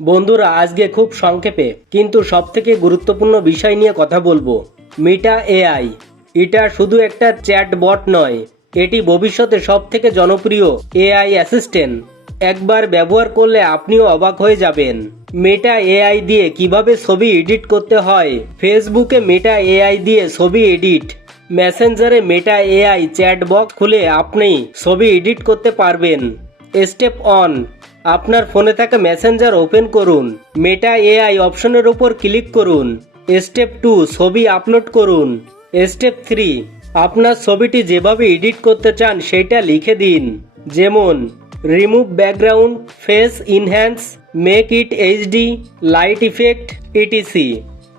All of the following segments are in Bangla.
বন্ধুরা, আজকে খুব সংক্ষেপে, কিন্তু সবথেকে গুরুত্বপূর্ণ বিষয় নিয়ে কথা বলব। মিটা এআই এটা শুধু একটা চ্যাট বট নয়, এটি ভবিষ্যতে সবথেকে জনপ্রিয় এআই অ্যাসিস্ট্যান্ট একবার ব্যবহার করলে আপনিও অবাক হয়ে যাবেন। মেটা এআই দিয়ে কীভাবে ছবি এডিট করতে হয়? ফেসবুকে মেটা এআই দিয়ে ছবি এডিট মেসেঞ্জারে মেটা এআই চ্যাট বক্স খুলে আপনি ছবি এডিট করতে পারবেন। স্টেপ অন আপনার ফোনে থাকা মেসেঞ্জার ওপেন করুন। মেটা এআই অপশনের উপর ক্লিক করুন। স্টেপ টু ছবি আপলোড করুন। স্টেপ থ্রি আপনার ছবিটি যেভাবে এডিট করতে চান সেটা লিখে দিন। যেমন remove background face enhance make it HD light effect ETC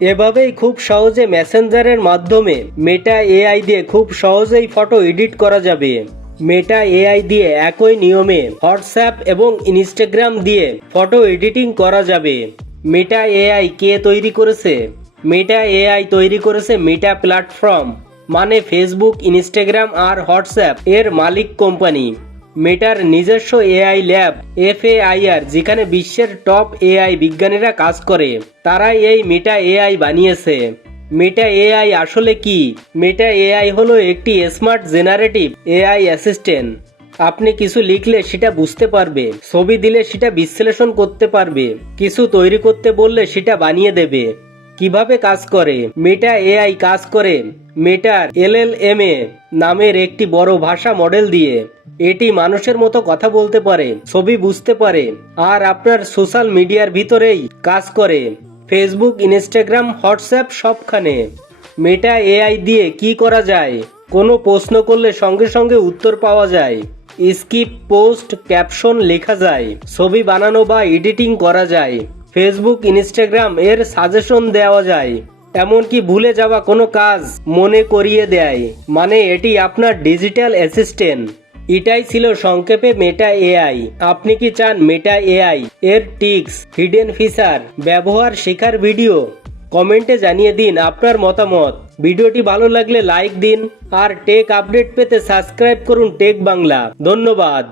এভাবেই খুব সহজে মেসেঞ্জারের মাধ্যমে মেটা এআই দিয়ে খুব সহজেই ফটো এডিট করা যাবে। মেটা এআই দিয়ে একই নিয়মে হোয়াটসঅ্যাপ এবং ইনস্টাগ্রাম দিয়ে ফটো এডিটিং করা যাবে। মেটা এআই কে তৈরি করেছে? মেটা এআই তৈরি করেছে মেটা প্ল্যাটফর্ম মানে ফেসবুক ইনস্টাগ্রাম আর হোয়াটসঅ্যাপ এর মালিক কোম্পানি। মেটার নিজস্ব এআই ল্যাব এফএআইআর যেখানে বিশ্বের টপ এআই বিজ্ঞানীরা কাজ করে। তারাই এই মেটা এআই বানিয়েছে। মেটা এআই আসলে কি? মেটা এআই হলো একটি স্মার্ট জেনারেটিভ এআই অ্যাসিস্ট্যান্ট আপনি কিছু লিখলে সেটা বুঝতে পারবে, ছবি দিলে সেটা বিশ্লেষণ করতে পারবে, কিছু তৈরি করতে বললে সেটা বানিয়ে দেবে। কীভাবে কাজ করে? মেটা এআই কাজ করে মেটার এলএলএম এ নামের একটি বড় ভাষা মডেল দিয়ে। এটি মানুষের মতো কথা বলতে পারে, ছবি বুঝতে পারে, আর আপনার সোশ্যাল মিডিয়ার ভিতরেই কাজ করে। ফেসবুক ইনস্টাগ্রাম হোয়াটসঅ্যাপ সবখানে। মেটা এআই দিয়ে কি করা যায়? কোনো প্রশ্ন করলে সঙ্গে সঙ্গে উত্তর পাওয়া যায়। স্কিপ পোস্ট ক্যাপশন লেখা যায়। ছবি বানানো বা এডিটিং করা যায়। ফেসবুক ইনস্টাগ্রাম এর সাজেশন দেওয়া যায়। এমনকি ভুলে যাওয়া কোনো কাজ মনে করিয়ে দেয়। মানে এটি আপনার ডিজিটাল অ্যাসিস্ট্যান্ট এটাই ছিল সংক্ষেপে মেটা এআই আপনি কি চান মেটা এআই এর টিক্স হিডেন ফিচার ব্যবহার শেখার ভিডিও কমেন্টে জানিয়ে দিন আপনার মতামত। ভিডিওটি ভালো লাগলে লাইক দিন, আর টেক আপডেট পেতে সাবস্ক্রাইব করুন টেক বাংলা ধন্যবাদ।